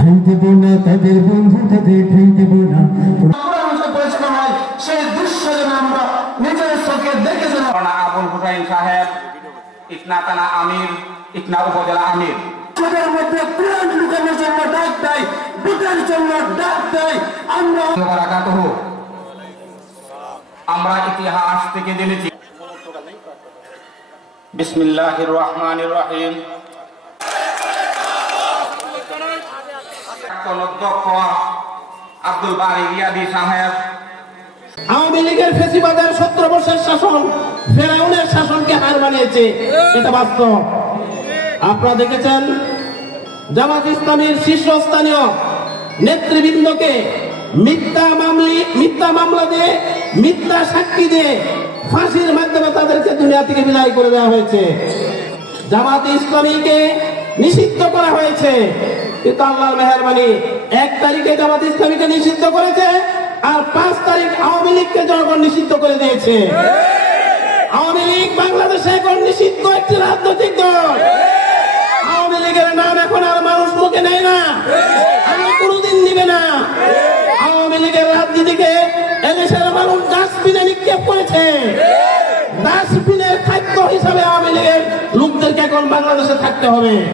ঠাঁই দেব না তাদের বন্ধু, তাদের ঠাঁই দেব না। সেই দৃশ্য যেন আমরা নিজের চোখে দেখে যেন আবুল হুসাইন সাহেব ইটনা থানা আমির, ইটনা উপজেলা আমির চোখের মধ্যে প্রাণ লুকানোর জন্য ডাক দেয়, বুকের জন্য ডাক দেয়। আমরা ইতিহাস থেকে জেনেছি। বিসমিল্লাহির রহমানির রহিম। অধ্যক্ষ আব্দুল বারী রিয়াদি সাহেব। আওয়ামী লীগের ফেসিবাদের 17 বছরের শাসন ফেরাউনের শাসনকে হার মানিয়েছে, এটা বাস্তব। আপনারা দেখেছেন জামাত ইসলামীর শীর্ষস্থানীয় নেতৃবৃন্দকে মিথ্যা মামলা দিয়ে, মিথ্যা সাক্ষী দিয়ে ফাঁসির মাধ্যমে তাদেরকে দুনিয়া থেকে বিদায় করে দেওয়া হয়েছে। জামাত ইসলামীকে নিষিদ্ধ করা হয়েছে, কিন্তু আল্লাহর মেহেরবানি 1 তারিখে জামাত ইসলামীকে নিষিদ্ধ করেছে, আর 5 তারিখ আওয়ামী লীগকে জনগণ নিষিদ্ধ করে দিয়েছে। আওয়ামী লীগ বাংলাদেশে এখন নিষিদ্ধ একটি রাজনৈতিক দল। আওয়ামী লীগের নাম এখন আর মানুষ মুখে নেয় না, আর কোনোদিন নিবে না। আওয়ামী লীগের রাজনীতিকে এদেশের মানুষ ডাস্টবিনে নিক্ষেপ করেছে। ডাস্টবিনের খাদ্য হিসাবে আওয়ামী লীগের লোকদেরকে এখন বাংলাদেশে থাকতে হবে।